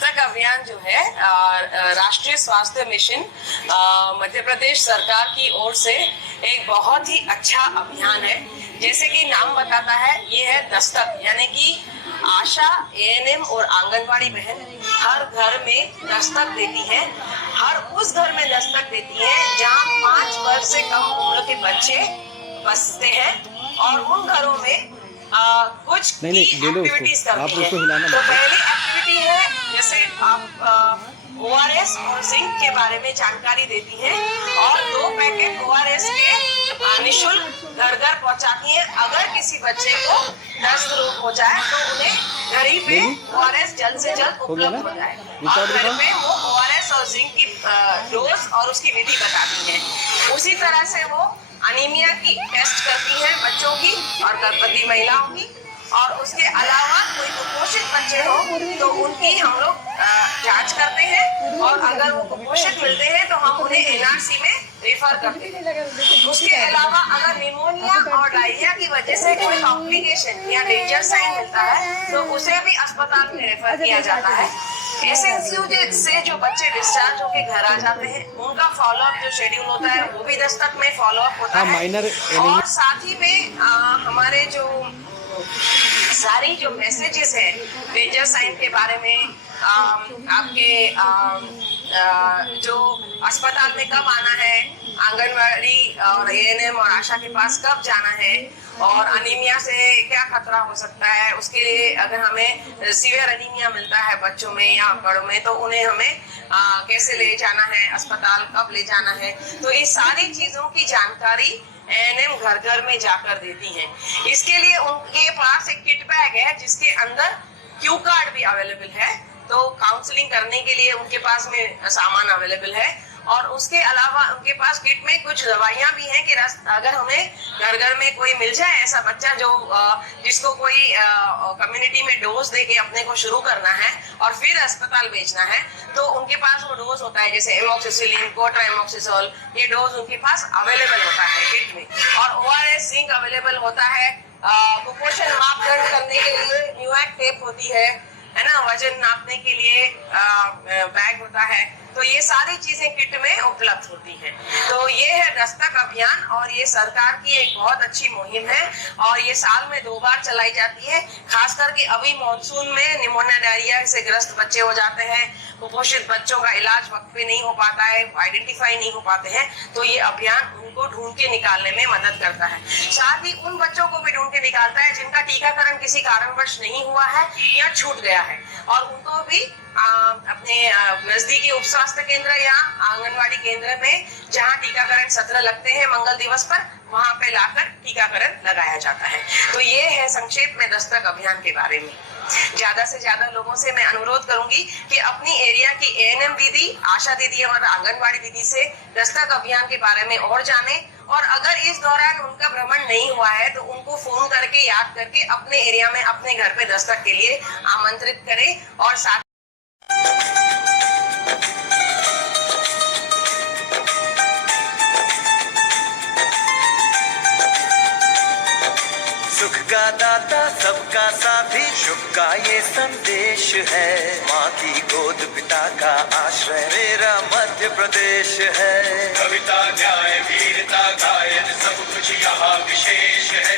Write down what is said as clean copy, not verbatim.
दस्तक अभियान जो है राष्ट्रीय स्वास्थ्य मिशन मध्य प्रदेश सरकार की ओर से एक बहुत ही अच्छा अभियान है। जैसे कि नाम बताता है, ये है दस्तक, यानी कि आशा, एएनएम और आंगनवाड़ी बहन हर घर में दस्तक देती है। हर उस घर में दस्तक देती है जहाँ 5 वर्ष से कम उम्र के बच्चे बसते हैं और उन घरों में कुछ एक्टिविटीज करते हैं। तो पहली एक्टिविटी है, जैसे आप ORS और जिंक के बारे में जानकारी देती है और 2 पैकेट ORS के निःशुल्क घर घर पहुंचाती है। अगर किसी बच्चे को दस्त रोग हो जाए तो उन्हें घर ही पे ORS जल्द से जल्द उपलब्ध हो जाए और घर पे वो ORS और जिंक की डोज और उसकी विधि बताती है। उसी तरह से वो अनीमिया की टेस्ट करती है बच्चों की और गर्भवती महिलाओं की, और उसके अलावा कोई कुपोषित बच्चे हो तो उनकी हम लोग जांच करते हैं और अगर वो कुपोषित मिलते हैं तो हम उन्हें NRC में रेफर करते हैं। उसके अलावा अगर निमोनिया और डायरिया की वजह से कोई कॉम्प्लिकेशन या डेंजर साइन मिलता है तो उसे भी अस्पताल में रेफर किया जाता है। SNCU से जो बच्चे डिस्चार्ज होके घर आ जाते हैं उनका फॉलोअप जो शेड्यूल होता है वो भी दस्तक में फॉलोअप होता है। और साथ ही में हमारे जो सारी जो मैसेजेस है डेंजर साइन के बारे में, आपके जो अस्पताल में कब आना है, आंगनवाड़ी और एएनएम और आशा के पास कब जाना है, और अनीमिया से क्या खतरा हो सकता है, उसके लिए अगर हमें सीवियर अनीमिया मिलता है बच्चों में या बड़ों में तो उन्हें हमें कैसे ले जाना है, अस्पताल कब ले जाना है, तो ये सारी चीजों की जानकारी एएनएम घर घर में जाकर देती हैं। इसके लिए उनके पास एक किट बैग है जिसके अंदर क्यू कार्ड भी अवेलेबल है, तो काउंसलिंग करने के लिए उनके पास में सामान अवेलेबल है। और उसके अलावा उनके पास किट में कुछ दवाइयां भी हैं कि अगर हमें घर घर में कोई मिल जाए ऐसा बच्चा जो जिसको कोई कम्युनिटी में डोज देके अपने को शुरू करना है और फिर अस्पताल भेजना है, तो उनके पास वो डोज होता है, जैसे एमोक्सिसिलिन, कोट्राइमोक्सिसोल, ये डोज उनके पास अवेलेबल होता है किट में। और ORS जिंक अवेलेबल होता है। कुपोषण मापदंड करने के लिए न्यूएक टेप होती है ना, वजन नापने के लिए बैग होता है, तो ये सारी चीजें किट में उपलब्ध होती हैं। तो ये है दस्तक अभियान और ये सरकार की एक बहुत अच्छी मुहिम है और ये साल में 2 बार चलाई जाती है। खास करके अभी मॉनसून में निमोनिया डायरिया से ग्रस्त बच्चे हो जाते हैं, कुपोषित बच्चों का इलाज वक्त पे नहीं हो पाता है, आइडेंटिफाई नहीं हो पाते हैं, तो ये अभियान उनको ढूंढ के निकालने में मदद करता है। साथ ही उन बच्चों को भी ढूंढ के निकालता है जिनका टीकाकरण किसी कारणवश नहीं हुआ है या छूट गया है, और उनको भी अपने नजदीकी उप स्वास्थ्य केंद्र या आंगनवाड़ी केंद्र में जहां टीकाकरण सत्र लगते हैं मंगल दिवस पर, वहां पे लाकर टीकाकरण लगाया जाता है। तो ये है संक्षेप में दस्तक अभियान के बारे में। ज्यादा से ज्यादा लोगों से मैं अनुरोध करूंगी कि अपनी एरिया की एएनएम दीदी, आशा दीदी और आंगनवाड़ी दीदी से दस्तक अभियान के बारे में और जाने, और अगर इस दौरान उनका भ्रमण नहीं हुआ है तो उनको फोन करके याद करके अपने एरिया में अपने घर पे दस्तक के लिए आमंत्रित करें। और साथ सुख का दाता सबका साथी, शुभ का ये संदेश है, माँ की गोद पिता का आश्रय मेरा मध्य प्रदेश है। कविता न्याय वीरता गायन सब कुछ यहाँ विशेष है।